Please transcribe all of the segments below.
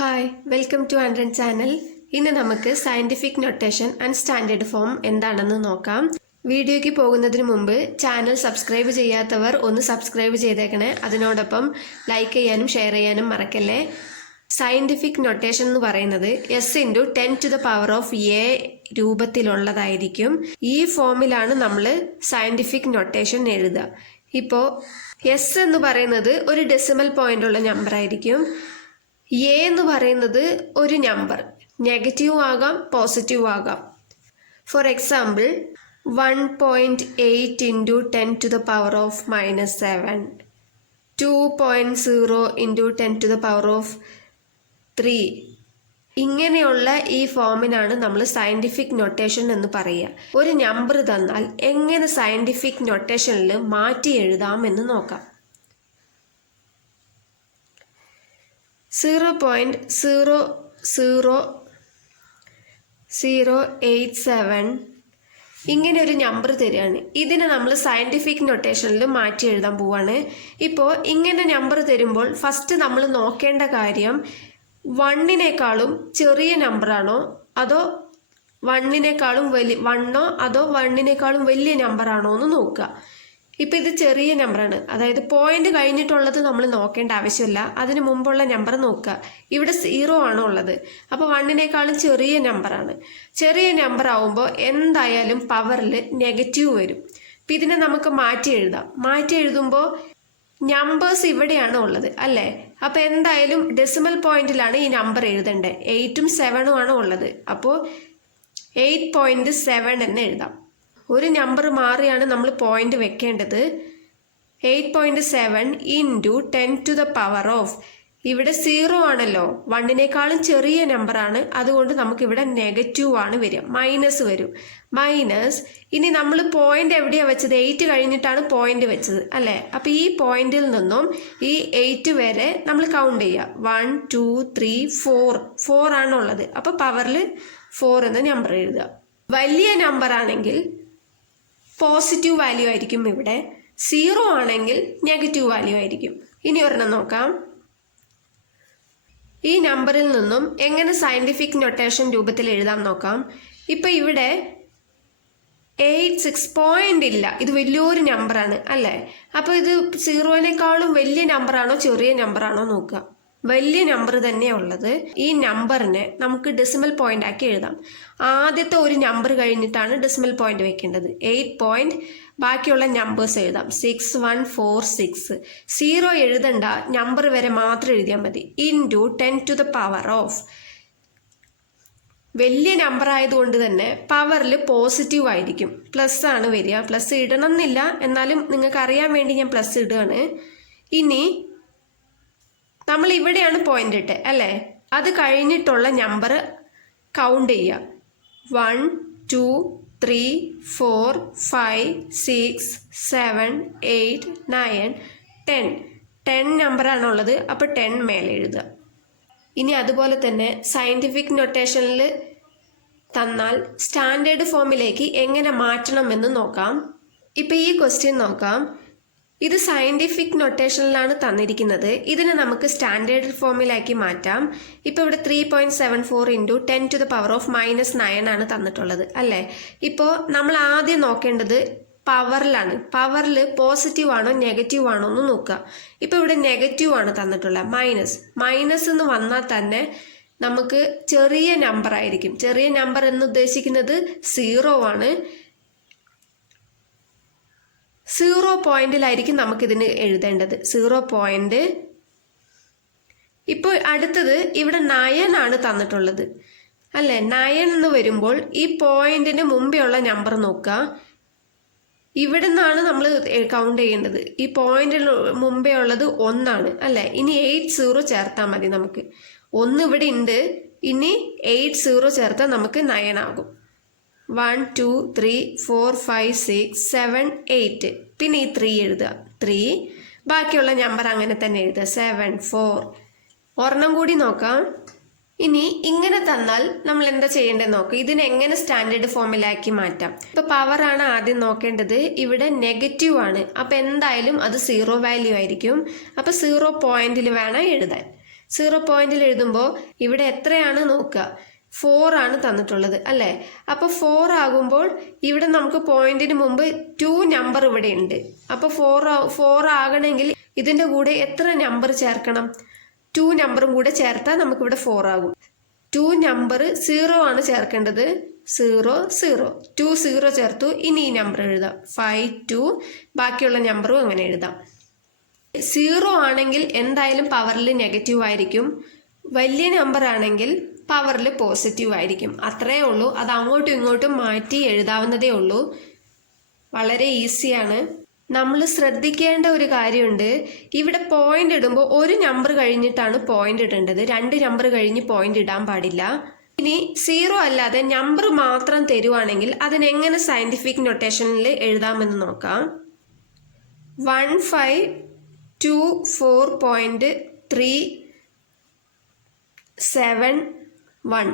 Hi welcome to ആൻഡ്രൻ channel. ഇന്ന് നമുക്ക് scientific notation and standard form എന്താണെന്ന് നോക്കാം. വീഡിയോയ്ക്ക് പോകുന്നതിന് മുമ്പ് ചാനൽ സബ്സ്ക്രൈബ് ചെയ്യാത്തവർ ഒന്ന് സബ്സ്ക്രൈബ് ചെയ്തേക്കണേ. അതിനോടൊപ്പം ലൈക്ക് ചെയ്യാനും ഷെയർ ചെയ്യാനും മറക്കല്ലേ. സയൻറ്റിഫിക് നൊട്ടേഷൻ എന്ന് പറയുന്നത് s×10⁻⁴ രൂപത്തിലുള്ളതായിരിക്കും. ഈ ഫോമിലാണ് നമ്മൾ സയൻറ്റിഫിക് നൊട്ടേഷൻ എഴുതുക. ഇപ്പോൾ എസ് എന്ന് പറയുന്നത് ഒരു ഡെസിമൽ പോയിന്റ് ഉള്ള നമ്പർ ആയിരിക്കും. എ എന്ന് പറയുന്നത് ഒരു നമ്പർ, നെഗറ്റീവ് ആകാം പോസിറ്റീവ് ആകാം. For example 1.8 × 10⁻⁻7, 2.0 × 10⁻3. ഇങ്ങനെയുള്ള ഈ ഫോമിനാണ് നമ്മൾ സയൻറ്റിഫിക് നൊട്ടേഷൻ എന്ന് പറയുക. ഒരു നമ്പർ തന്നാൽ എങ്ങനെ സയൻറ്റിഫിക് നൊട്ടേഷനിൽ മാറ്റി എഴുതാം എന്ന് നോക്കാം. 0.00087 ഇങ്ങനെ ഒരു നമ്പർ തരികയാണ്. ഇതിനെ നമ്മൾ സയൻറ്റിഫിക് നൊട്ടേഷനിൽ മാറ്റി എഴുതാൻ പോവാണ്. ഇപ്പോൾ ഇങ്ങനെ നമ്പർ തരുമ്പോൾ ഫസ്റ്റ് നമ്മൾ നോക്കേണ്ട കാര്യം 1-നേക്കാളും ചെറിയ നമ്പറാണോ അതോ 1-നേക്കാളും വലിയ 1ഓ അതോ 1-നേക്കാളും വലിയ നമ്പറാണോ എന്ന് നോക്കുക. ഇപ്പം ഇത് ചെറിയ നമ്പറാണ്, അതായത് പോയിന്റ് കഴിഞ്ഞിട്ടുള്ളത് നമ്മൾ നോക്കേണ്ട ആവശ്യമില്ല, അതിന് മുമ്പുള്ള നമ്പർ നോക്കുക. ഇവിടെ 0 ആണ് ഉള്ളത്, അപ്പോൾ 1-നേക്കാളും ചെറിയ നമ്പറാണ്. ചെറിയ നമ്പർ ആവുമ്പോൾ എന്തായാലും പവറിൽ നെഗറ്റീവ് വരും. അപ്പം ഇതിനെ നമുക്ക് മാറ്റി എഴുതാം. മാറ്റി എഴുതുമ്പോൾ നമ്പേഴ്സ് ഇവിടെയാണ് ഉള്ളത് അല്ലേ, അപ്പോൾ എന്തായാലും ഡെസിമൽ പോയിന്റിലാണ് ഈ നമ്പർ എഴുതേണ്ടത്. 8ഉം 7ഉം ആണ് ഉള്ളത്, അപ്പോൾ 8.7 എന്ന് എഴുതാം. ഒരു നമ്പർ മാറിയാണ് നമ്മൾ പോയിന്റ് വെക്കേണ്ടത്. 8.7 × 10⁻⁴. ഇവിടെ 0 ആണല്ലോ, 1-നേക്കാളും ചെറിയ നമ്പറാണ്, അതുകൊണ്ട് നമുക്കിവിടെ നെഗറ്റീവ് ആണ് വരിക, മൈനസ് വരും. മൈനസ് ഇനി നമ്മൾ പോയിന്റ് എവിടെയാണ് വെച്ചത്? 8 കഴിഞ്ഞിട്ടാണ് പോയിന്റ് വെച്ചത് അല്ലേ, അപ്പോൾ ഈ പോയിന്റിൽ നിന്നും ഈ 8 വരെ നമ്മൾ കൗണ്ട് ചെയ്യുക. 1 2 3 4 ആണുള്ളത്, അപ്പോൾ പവറിൽ 4 എന്ന നമ്പർ എഴുതുക. വലിയ നമ്പർ ആണെങ്കിൽ പോസിറ്റീവ് വാല്യൂ ആയിരിക്കും ഇവിടെ, 0 ആണെങ്കിൽ നെഗറ്റീവ് വാല്യൂ ആയിരിക്കും. ഇനി ഒരെണ്ണം നോക്കാം. ഈ നമ്പറിൽ നിന്നും എങ്ങനെ സയൻറ്റിഫിക് നൊട്ടേഷൻ രൂപത്തിൽ എഴുതാം നോക്കാം. ഇപ്പം ഇവിടെ 86 പോയിന്റ് ഇല്ല, ഇത് വലിയൊരു നമ്പറാണ് അല്ലേ, അപ്പോൾ ഇത് 0-നേക്കാളും വലിയ നമ്പറാണോ ചെറിയ നമ്പറാണോ നോക്കുക. വലിയ നമ്പർ തന്നെയാണ് ഉള്ളത്. ഈ നമ്പറിനെ നമുക്ക് ഡെസിമൽ പോയിന്റ് ആക്കി എഴുതാം. ആദ്യത്തെ ഒരു നമ്പർ കഴിഞ്ഞിട്ടാണ് ഡെസിമൽ പോയിന്റ് വെക്കേണ്ടത്. 8 പോയിന്റ്, ബാക്കിയുള്ള നമ്പേഴ്സ് എഴുതാം. 6 1 4 6. 0 എഴുതണ്ട, നമ്പർ വരെ മാത്രം എഴുതിയാൽ മതി. × 10⁻⁴. വലിയ നമ്പർ ആയതുകൊണ്ട് തന്നെ പവറിൽ പോസിറ്റീവ് ആയിരിക്കും, പ്ലസ് ആണ് വരിക. പ്ലസ് ഇടണം എന്നില്ല, എന്നാലും നിങ്ങൾക്ക് അറിയാൻ വേണ്ടി ഞാൻ പ്ലസ് ഇടുകയാണ്. ഇനി നമ്മൾ ഇവിടെയാണ് പോയിന്റ് ഇട്ട് അല്ലേ, അത് കഴിഞ്ഞിട്ടുള്ള നമ്പർ കൗണ്ട് ചെയ്യുക. 1 2 3 4 5 6 7 8 9 10 നമ്പറാണുള്ളത്, അപ്പോൾ 10 മേലെ എഴുതുക. ഇനി അതുപോലെ തന്നെ സയൻറ്റിഫിക് നൊട്ടേഷനിൽ തന്നാൽ സ്റ്റാൻഡേർഡ് ഫോമിലേക്ക് എങ്ങനെ മാറ്റണമെന്ന് നോക്കാം. ഇപ്പം ഈ ക്വസ്റ്റ്യൻ നോക്കാം. ഇത് സയൻറ്റിഫിക് നൊട്ടേഷനിലാണ് തന്നിരിക്കുന്നത്. ഇതിനെ നമുക്ക് സ്റ്റാൻഡേർഡ് ഫോമിലാക്കി മാറ്റാം. ഇപ്പോൾ ഇവിടെ 3.74 × 10⁻⁻9 ആണ് തന്നിട്ടുള്ളത് അല്ലേ. ഇപ്പോൾ നമ്മൾ ആദ്യം നോക്കേണ്ടത് പവറിലാണ്. പവറിൽ പോസിറ്റീവ് ആണോ നെഗറ്റീവ് ആണോ എന്ന് നോക്കുക. ഇപ്പോൾ ഇവിടെ നെഗറ്റീവ് ആണ് തന്നിട്ടുള്ളത്, മൈനസ് എന്ന് വന്നാൽ തന്നെ നമുക്ക് ചെറിയ നമ്പർ ആയിരിക്കും. ചെറിയ നമ്പർ എന്ന് ഉദ്ദേശിക്കുന്നത് 0 ആണ്. 0 പോയിന്റിലായിരിക്കും നമുക്കിതിന് എഴുതേണ്ടത്. 0 പോയിന്റ്. ഇപ്പോൾ അടുത്തത് ഇവിടെ 9 ആണ് തന്നിട്ടുള്ളത് അല്ലേ. 9 എന്ന് വരുമ്പോൾ ഈ പോയിന്റിന് മുമ്പേ ഉള്ള നമ്പർ നോക്കുക. ഇവിടെ നിന്നാണ് നമ്മൾ കൗണ്ട് ചെയ്യേണ്ടത്. ഈ പോയിന്റിന് മുമ്പേ ഉള്ളത് 1 ആണ് അല്ലേ. ഇനി 80 ചേർത്താൽ മതി നമുക്ക്. 1 ഇവിടെ ഉണ്ട്, ഇനി 80 ചേർത്താൽ നമുക്ക് 9 ആകും. 1 2 3 4 5 6 7 8. പിന്നെ ഈ 3 എഴുതുക. 3 ബാക്കിയുള്ള നമ്പർ അങ്ങനെ തന്നെ എഴുതുക. 7 4. ഒരെണ്ണം കൂടി നോക്കാം. ഇനി ഇങ്ങനെ തന്നാൽ നമ്മൾ എന്താ ചെയ്യേണ്ടത് നോക്കുക. ഇതിനെ എങ്ങനെ സ്റ്റാൻഡേർഡ് ഫോമിലാക്കി മാറ്റാം. ഇപ്പോൾ പവറാണ് ആദ്യം നോക്കേണ്ടത്. ഇവിടെ നെഗറ്റീവ് ആണ്, അപ്പോൾ എന്തായാലും അത് 0 വാല്യൂ ആയിരിക്കും. അപ്പോൾ 0 പോയിന്റിൽ വേണം എഴുതാൻ. 0 പോയിന്റിൽ എഴുതുമ്പോൾ ഇവിടെ എത്രയാണ് നോക്കുക, 4 ആണ് തന്നിട്ടുള്ളത് അല്ലേ. അപ്പോൾ 4 ആകുമ്പോൾ ഇവിടെ നമുക്ക് പോയിന്റിന് മുമ്പ് 2 നമ്പർ ഇവിടെ ഉണ്ട്. അപ്പോൾ 4 ആകണമെങ്കിൽ ഇതിൻ്റെ കൂടെ എത്ര നമ്പർ ചേർക്കണം, 2 നമ്പറും കൂടെ ചേർത്താൽ നമുക്കിവിടെ 4 ആകും. 2 നമ്പർ 0 ആണ് ചേർക്കേണ്ടത്. 0 0 2 0 ചേർത്തു. ഇനി ഈ നമ്പർ എഴുതാം 5 2, ബാക്കിയുള്ള നമ്പറും അങ്ങനെ എഴുതാം. 0 ആണെങ്കിൽ എന്തായാലും പവറിൽ നെഗറ്റീവ് ആയിരിക്കും, വലിയ നമ്പർ ആണെങ്കിൽ പവറിൽ പോസിറ്റീവ് ആയിരിക്കും. അത്രയേ ഉള്ളൂ. അത് അങ്ങോട്ടും ഇങ്ങോട്ടും മാറ്റി എഴുതാവുന്നതേ ഉള്ളൂ. വളരെ ഈസിയാണ്. നമ്മൾ ശ്രദ്ധിക്കേണ്ട ഒരു കാര്യമുണ്ട്, ഇവിടെ പോയിന്റ് ഇടുമ്പോൾ ഒരു നമ്പർ കഴിഞ്ഞിട്ടാണ് പോയിന്റ് ഇടേണ്ടത്, 2 നമ്പർ കഴിഞ്ഞ് പോയിന്റ് ഇടാൻ പാടില്ല. ഇനി 0 അല്ലാതെ നമ്പർ മാത്രം തരുവാണെങ്കിൽ അതിനെങ്ങനെ സയന്റിഫിക് നൊട്ടേഷനിൽ എഴുതാമെന്ന് നോക്കാം. 1524.371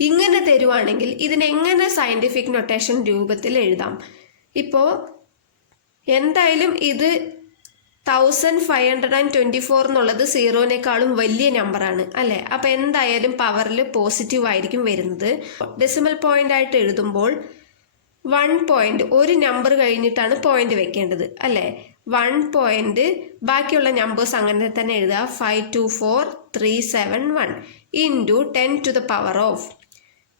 ഇങ്ങനെ തരുവാണെങ്കിൽ ഇതിനെങ്ങനെ സയന്റിഫിക് നൊട്ടേഷൻ രൂപത്തിൽ എഴുതാം. ഇപ്പോൾ എന്തായാലും ഇത് 1524 എന്നുള്ളത് 0-നേക്കാളും വലിയ നമ്പറാണ് അല്ലേ. അപ്പം എന്തായാലും പവറിൽ പോസിറ്റീവ് ആയിരിക്കും വരുന്നത്. ഡെസിമൽ പോയിന്റ് ആയിട്ട് എഴുതുമ്പോൾ 1 പോയിന്റ്, ഒരു നമ്പർ കഴിഞ്ഞിട്ടാണ് പോയിന്റ് വെക്കേണ്ടത് അല്ലേ. 1 പോയിന്റ്, ബാക്കിയുള്ള നമ്പേഴ്സ് അങ്ങനെ തന്നെ എഴുതുക. 524371 ഇൻറ്റു 10⁻⁴.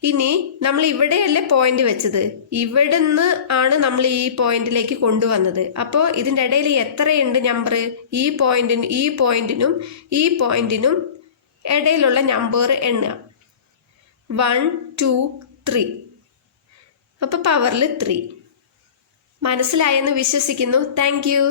ഇനി നമ്മൾ ഇവിടെയല്ലേ പോയിന്റ് വെച്ചത്, ഇവിടുന്ന് ആണ് നമ്മൾ ഈ പോയിന്റിലേക്ക് കൊണ്ടുവന്നത്. അപ്പോൾ ഇതിൻ്റെ ഇടയിൽ എത്രയുണ്ട് നമ്പർ, ഈ പോയിന്റിനും ഇടയിലുള്ള നമ്പർ എണ്ണുക. 1 2 3. അപ്പോൾ പവറിൽ 3. മനസ്സിലായെന്ന് വിശ്വസിക്കുന്നു. Thank you.